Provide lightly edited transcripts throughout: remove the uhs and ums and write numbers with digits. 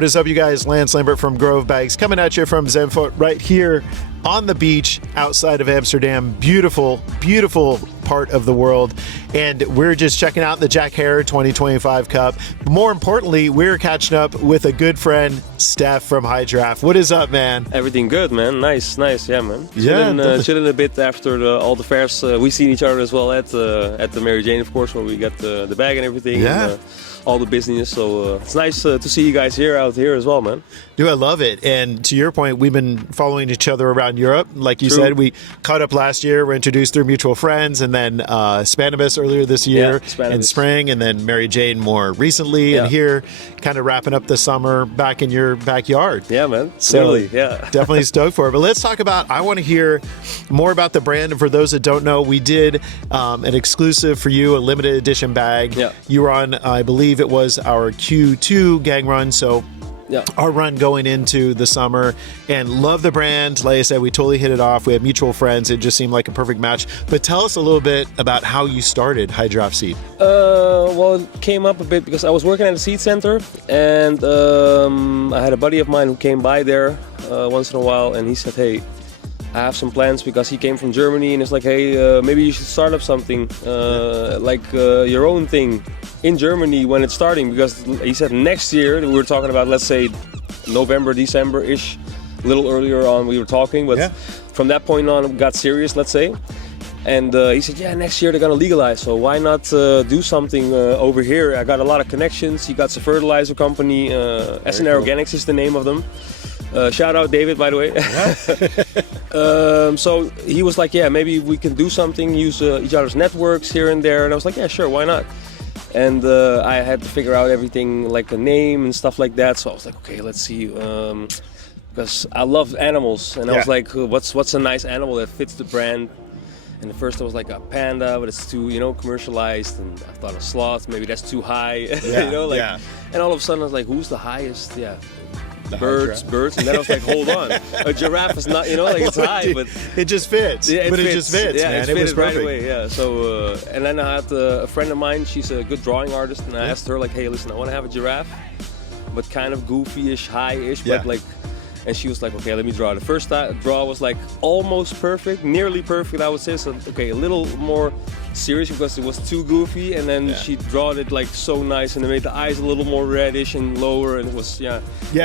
What is up, you guys? Lance Lambert from Grove Bags coming at you from Zenfoot right here on the beach outside of Amsterdam. Beautiful, beautiful part of the world. And we're just checking out the Jack Hare 2025 Cup. But more importantly, we're catching up with a good friend, Stef from High Giraffe. What is up, man? Everything good, man. Nice. Yeah, man. Yeah, chilling a bit after all the fairs. We seen each other as well at the Mary Jane, of course, where we got the bag and everything. Yeah. And, all the business, so it's nice to see you guys out here as well, man. Dude, I love it. And to your point, we've been following each other around Europe. Like you said, we caught up last year. We're introduced through mutual friends, and then Cannabis earlier this year in spring, and then Mary Jane more recently, and here kind of wrapping up the summer back in your backyard. Yeah, man. So really, yeah. Definitely stoked for it. But let's talk about, I want to hear more about the brand. And for those that don't know, we did an exclusive for you, a limited edition bag. Yeah. You were on, I believe it was our Q2 gang run. So our run going into the summer, and love the brand. Like I said, we totally hit it off. We have mutual friends. It just seemed like a perfect match. But tell us a little bit about how you started High Giraffe Seed. Well, it came up a bit because I was working at a seed center, and I had a buddy of mine who came by there once in a while, and he said, hey, I have some plans, because he came from Germany, and it's like, hey, maybe you should start up something like your own thing in Germany when it's starting, because he said next year, we were talking about, let's say November, December-ish, a little earlier on we were talking, but from that point on it got serious, let's say. And he said, yeah, next year they're gonna legalize, so why not do something over here? I got a lot of connections. He got a fertilizer company, SN Organics is the name of them. Shout out David, by the way. So he was like, yeah, maybe we can do something, use each other's networks here and there. And I was like, yeah, sure, why not? And I had to figure out everything, like a name and stuff like that. So I was like, okay, let's see. Because I love animals. And I was like, what's a nice animal that fits the brand? And at first I was like a panda, but it's too, commercialized. And I thought a sloth, maybe that's too high. And all of a sudden I was like, who's the highest? Yeah. Birds, and then I was like, hold on, a giraffe is not, it's high, but it just fits. Yeah, it just fits, yeah, man. It was perfect perfect. right away. Yeah. So and then I had a friend of mine. She's a good drawing artist, and I asked her like, hey, listen, I want to have a giraffe, but kind of goofy-ish, high-ish, but like. And she was like, okay, let me draw. The first draw was like almost perfect, nearly perfect, I would say. So, okay, a little more serious because it was too goofy. And then she drawed it like so nice, and it made the eyes a little more reddish and lower. And it was, it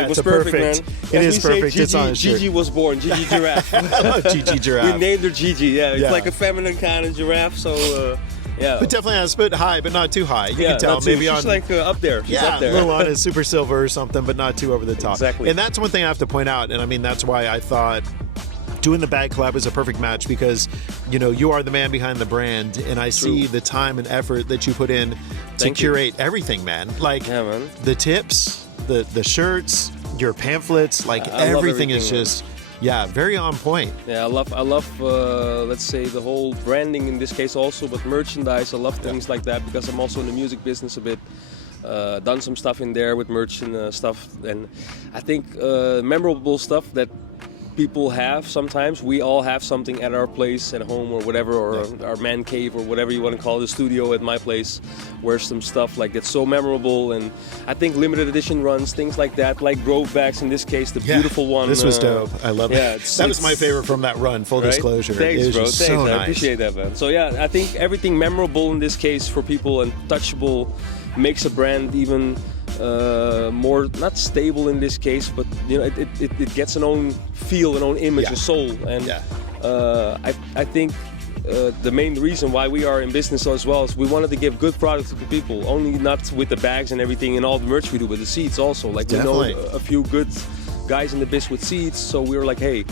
was perfect, man. It is perfect. Gigi was born, Gigi Giraffe. Gigi Giraffe. We named her Gigi, it's like a feminine kind of giraffe, so... Yeah, but definitely has spit high, but not too high. You can tell maybe she's like up there. She's up there. A little on a super silver or something, but not too over the top. Exactly. And that's one thing I have to point out, and I mean that's why I thought doing the bag collab is a perfect match, because you are the man behind the brand, and I see the time and effort that you put in to curate everything, man. Like the tips, the shirts, your pamphlets, like everything is just. Yeah, very on point. Yeah, I love let's say the whole branding in this case also, but merchandise, I love things like that, because I'm also in the music business a bit. Done some stuff in there with merch and stuff, and I think memorable stuff that people have sometimes. We all have something at our place at home or whatever, or our man cave or whatever you want to call it, the studio at my place, where some stuff like that's so memorable. And I think limited edition runs, things like that, like Grove Bags in this case, the beautiful one. This was dope. I love it. That was my favorite from that run, full disclosure. Thanks, bro. Thanks. So I nice. appreciate that, man. So yeah, I think everything memorable in this case for people and touchable makes a brand even more, not stable in this case, but it gets an own feel, an own image, a soul. And I think the main reason why we are in business as well is we wanted to give good products to the people, only not with the bags and everything and all the merch we do, but the seeds also. Like we know a few good guys in the biz with seeds, so we were like, hey,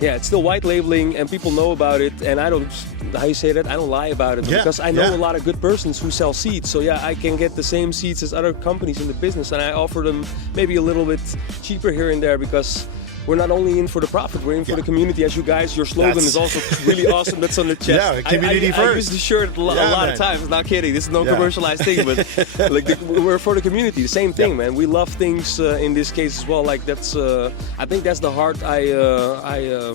it's still white labeling and people know about it, and I don't, how you say that? I don't lie about it, because I know a lot of good persons who sell seeds. So I can get the same seeds as other companies in the business, and I offer them maybe a little bit cheaper here and there, because we're not only in for the profit, we're in for the community. As you guys, your slogan is also really awesome. That's on the chest. Yeah, community first. I use the shirt a lot of times. Not kidding. This is no commercialized thing, but like we're for the community. The same thing, man. We love things in this case as well. Like that's, I think that's the heart I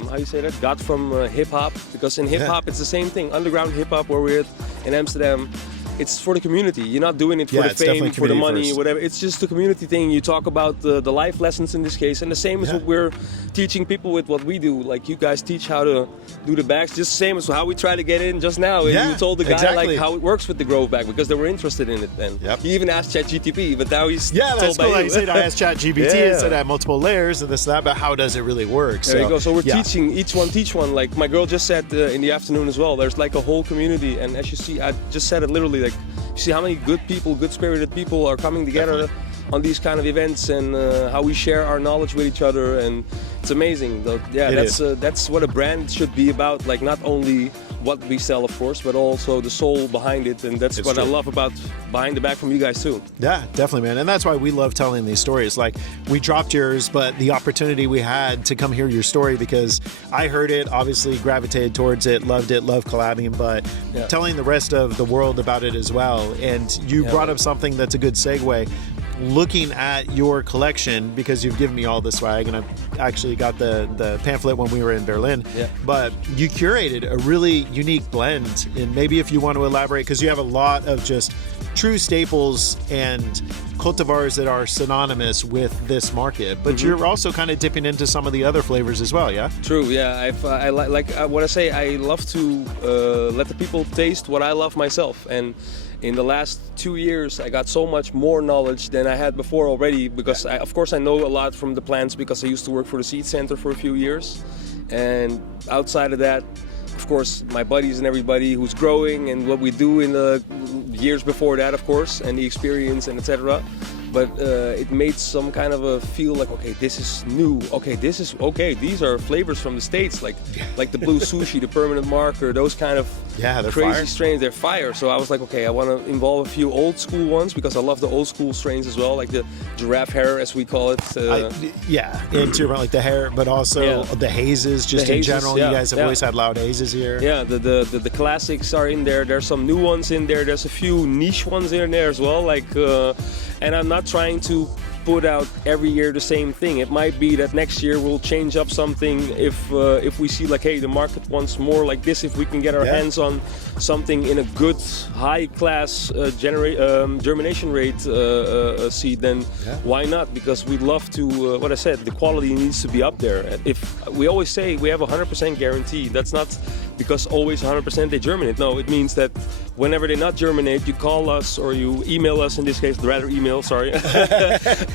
how you say that? Got from hip hop, because in hip hop it's the same thing. Underground hip hop, where we're in Amsterdam. it's for the community. You're not doing it for Yeah, the it's definitely fame, for the community money, first. whatever. It's just a community thing. You talk about the life lessons in this case, and the same is what we're teaching people with what we do. Like you guys teach how to do the bags, just the same as how we try to get in just now. And you told the guy like how it works with the grow bag because they were interested in it. And he even asked ChatGPT, but now he's that's cool. Like you said, I asked ChatGPT and said I have multiple layers and this and that, but how does it really work? There you go. So we're teaching each one teach one. Like my girl just said in the afternoon as well. There's like a whole community, and as you see, I just said it literally. Like you see how many good people, good-spirited people are coming together on these kind of events, and how we share our knowledge with each other, and it's amazing. That's what a brand should be about. Like not only what we sell, of course, but also the soul behind it, and that's what I love about Behind the Bag from you guys too. Yeah, definitely, man, and that's why we love telling these stories. Like we dropped yours, but the opportunity we had to come hear your story because I heard it, obviously gravitated towards it, loved collabing, but telling the rest of the world about it as well. And you brought up something that's a good segue. Looking at your collection, because you've given me all the swag, and I've actually got the pamphlet when we were in Berlin, but you curated a really unique blend. And maybe if you want to elaborate, because you have a lot of just true staples and cultivars that are synonymous with this market, but you're also kind of dipping into some of the other flavors as well, yeah? True, yeah. I like what I say, I love to let the people taste what I love myself. And in the last 2 years, I got so much more knowledge than I had before already, because of course I know a lot from the plants because I used to work for the Seed Center for a few years. And outside of that, of course, my buddies and everybody who's growing and what we do in the years before that, of course, and the experience and etc. But it made some kind of a feel like, okay, this is new. Okay, these are flavors from the States, like the blue sushi, the permanent marker, those kind of crazy strains. They're fire. So I was like, okay, I want to involve a few old school ones because I love the old school strains as well, like the giraffe hair, as we call it. And to your point, like the hair, but also the hazes, just in general. You guys have always had loud hazes here. Yeah, the classics are in there. There's some new ones in there. There's a few niche ones in there as well, like. And I'm not trying to put out every year the same thing. It might be that next year we'll change up something if we see like, hey, the market wants more like this. If we can get our hands on something in a good, high-class germination rate seed, then why not? Because we'd love to. What I said, the quality needs to be up there. If we always say we have a 100% guarantee, that's not because always 100% they germinate. No, it means that whenever they not germinate, you call us or you email us. In this case, rather email. Sorry.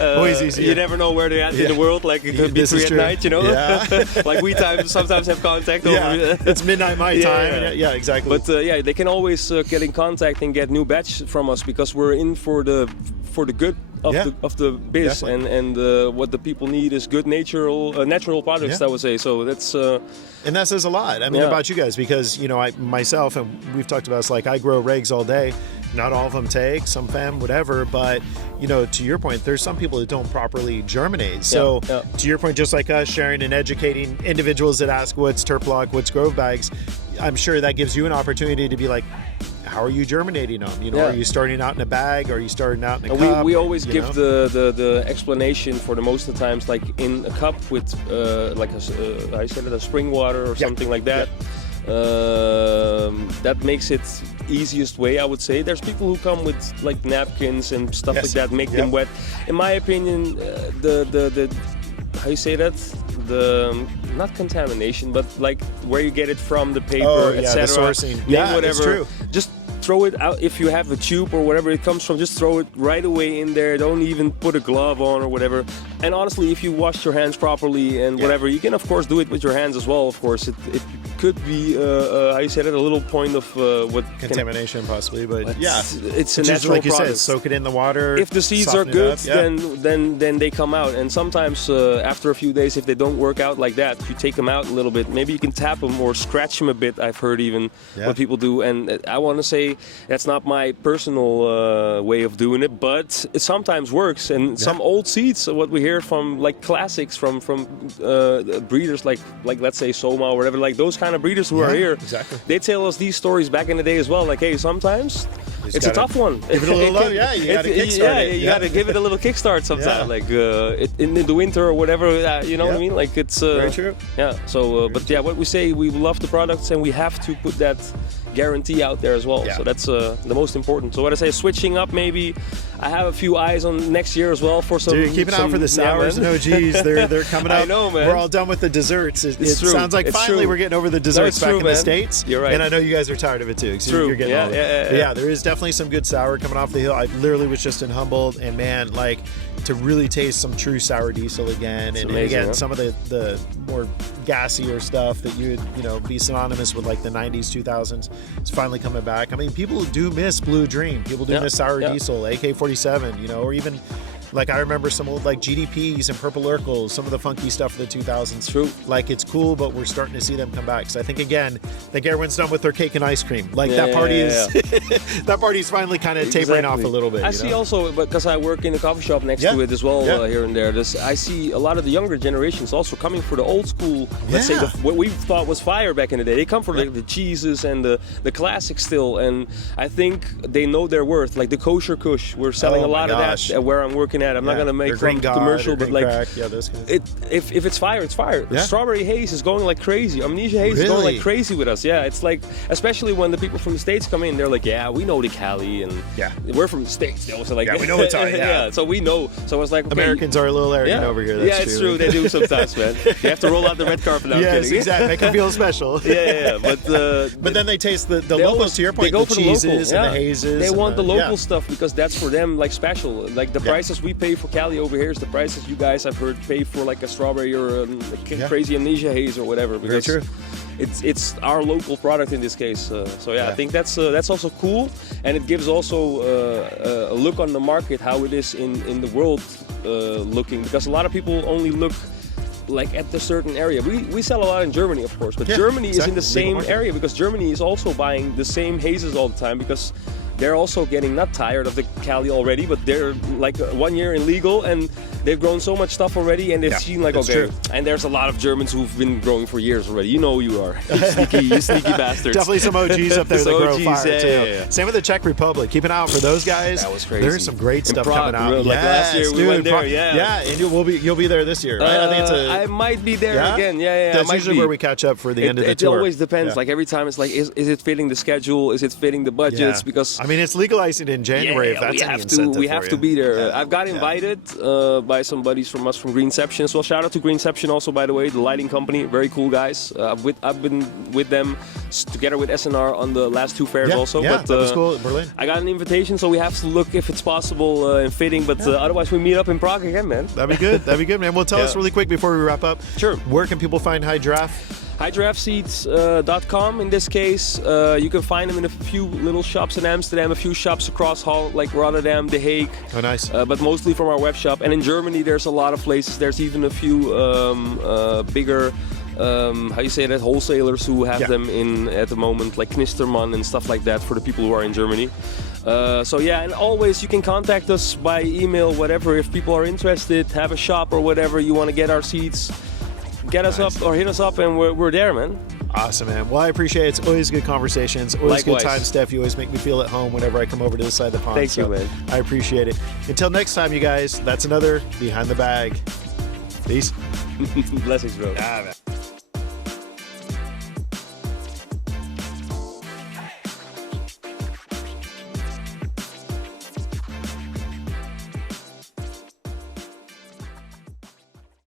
Always easier. You never know where they're at in the world. Like it could be 3 at night, you know. Yeah. Like we sometimes have contact. It's midnight my time. Yeah, exactly. But they can always get in contact and get new batch from us because we're in for the good of the biz, and what the people need is good natural products. I would say so. That's and that says a lot. I mean about you guys because I myself and we've talked about this. Like I grow regs all day. Not all of them take, some fem, whatever. But to your point, there's some people that don't properly germinate. So to your point, just like us sharing and educating individuals that ask what's terplock, what's grove bags, I'm sure that gives you an opportunity to be like, how are you germinating them? Are you starting out in a bag? Are you starting out in a cup? We always give the explanation for the most of the times, like in a cup with like a spring water or something like that. That makes it easiest way, I would say. There's people who come with like napkins and stuff like that, make them wet. In my opinion, the how you say that? The not contamination, but like where you get it from, the paper, etc. The sourcing. Whatever. It's true. Just throw it out. If you have a tube or whatever it comes from, just throw it right away in there. Don't even put a glove on or whatever. And honestly, if you wash your hands properly and whatever, you can of course do it with your hands as well. Of course, it could be how you said it, a little point of what contamination possibly, but it's a natural like you product. said, soak it in the water. If the seeds are good, then they come out. And sometimes after a few days, if they don't work out like that, you take them out a little bit. Maybe you can tap them or scratch them a bit. I've heard even what people do, and I want to say that's not my personal way of doing it, but it sometimes works. And some old seeds, what we hear from like classics from breeders like let's say Soma or whatever, like those kind of breeders who are here, they tell us these stories back in the day as well. Like, hey, sometimes it's a tough one. Give it a little love, you gotta kickstart it. You gotta give it a little kickstart sometimes, like in the winter or whatever. You know what I mean? Like it's very true. Yeah. So, but what we say, we love the products and we have to put that guarantee out there as well. Yeah. So that's the most important. So what I say, switching up maybe. I have a few eyes on next year as well for some. Dude, keep an eye out for the sours and OGs. They're coming up. I know, man. We're all done with the desserts. It It's true. sounds like It's finally true. we're getting over the desserts back true, in the man. States. You're right. And I know you guys are tired of it too. 'Cause True. You're getting Yeah, all of it. yeah, But yeah. yeah, there is definitely some good sour coming off the hill. I literally was just in Humboldt, and man, like to really taste some true sour diesel again. And amazing, again, huh? some of the more gassier stuff that you would be synonymous with like the 90s, 2000s is finally coming back. I mean, people do miss Blue Dream. People do Yeah, miss sour yeah. diesel, AK-47, or even like I remember some old like GDPs and Purple Urkels, some of the funky stuff of the 2000s. True. Like it's cool, but we're starting to see them come back. So I think again, everyone's done with their cake and ice cream. Like Yeah, that party yeah, is that party's finally kind of tapering off a little bit. I you see know? also, because I work in a coffee shop next Yeah. to it as well, Yeah. here and there. I see a lot of the younger generations also coming for the old school, let's say Yeah. what we thought was fire back in the day. They come for the cheeses and the classics still, and I think they know their worth. Like the kosher kush, we're selling Oh a my lot of gosh. that where I'm working at. I'm not Yeah. gonna make Or Green some God commercial, or but Green like Crack. Yeah, those kinds of if it's fire, it's fire. Yeah. Strawberry haze is going like crazy. Amnesia haze is going Really? like crazy with us. Yeah, it's like, especially when the people from the States come in, they're like, yeah, we know the Cali, and Yeah. we're from the States. They also like, Yeah, we know it's all right, yeah. so we know. So I was like, okay, Americans are a little arrogant over here. That's yeah, it's true. They do sometimes, man. You have to roll out the red carpet. No, I'm Yes, kidding. exactly. Make them feel special. Yeah. But then they taste the they local. always- To your they point, go the for cheeses local, and yeah. the hazes. They and want the local yeah. stuff because that's for them like special. Like the Yeah. prices we pay for Cali over here is the prices you guys I've heard pay for like a strawberry or a Yeah. crazy amnesia haze or whatever. Very Because true. it's our local product in this case. So yeah, Yeah. I think that's also cool, and it gives also a look on the market how it is in the world looking, because a lot of people only look like at the certain area. We sell a lot in Germany, of course, but Yeah, Germany is in exactly. the Legal same market. area because Germany is also buying the same hazes all the time because they're also getting not tired of the Cali already, but they're like 1 year in legal and they've grown so much stuff already, and they've Yeah, seen like, that's okay, true. and there's a lot of Germans who've been growing for years already. You know who you are. You sneaky bastards. Definitely some OGs up there that Some grow OGs, fire yeah, too. yeah. Same with the Czech Republic. Keep an eye out for those guys. That was crazy. There's some great In stuff Prague, coming out. like last year we went there, Prague. yeah. And you'll be there this year, right? I think it's I might be there again. Yeah. That's I might usually be. where we catch up for the end of the It tour. always depends. Yeah. Like every time, it's like, is it fitting the schedule? Is it fitting the budgets? Yeah. Because I mean, it's legalizing in January. If that's we any have incentive we for have you. to be there. Yeah. I've got invited by some buddies from us from Greenception as well. Shout out to Greenception also, by the way, the lighting company. Very cool guys. I've been with them together with SNR on the last two fairs also. Yeah, but that was cool in Berlin. I got an invitation, so we have to look if it's possible and fitting. But otherwise, we meet up in Prague again, man. That'd be good. That'd be good, man. Well, tell Yeah. us really quick before we wrap up. Sure. Where can people find High Giraffe? HighGiraffeSeeds.com in this case. You can find them in a few little shops in Amsterdam, a few shops across Holland, like Rotterdam, The Hague. Oh, nice. But mostly from our web shop. And in Germany, there's a lot of places. There's even a few bigger, how you say that, wholesalers who have them in at the moment, like Knisterman and stuff like that for the people who are in Germany. So yeah, and always you can contact us by email, whatever. If people are interested, have a shop or whatever, you want to get our seeds, get us up or hit us up, and we're there, man. Awesome, man. Well, I appreciate it. It's always good conversations. Always Likewise. good time, Stef. You always make me feel at home whenever I come over to this side of the pond. Thank you, man. I appreciate it. Until next time, you guys, that's another Behind the Bag. Peace. Blessings, bro. Yeah, man.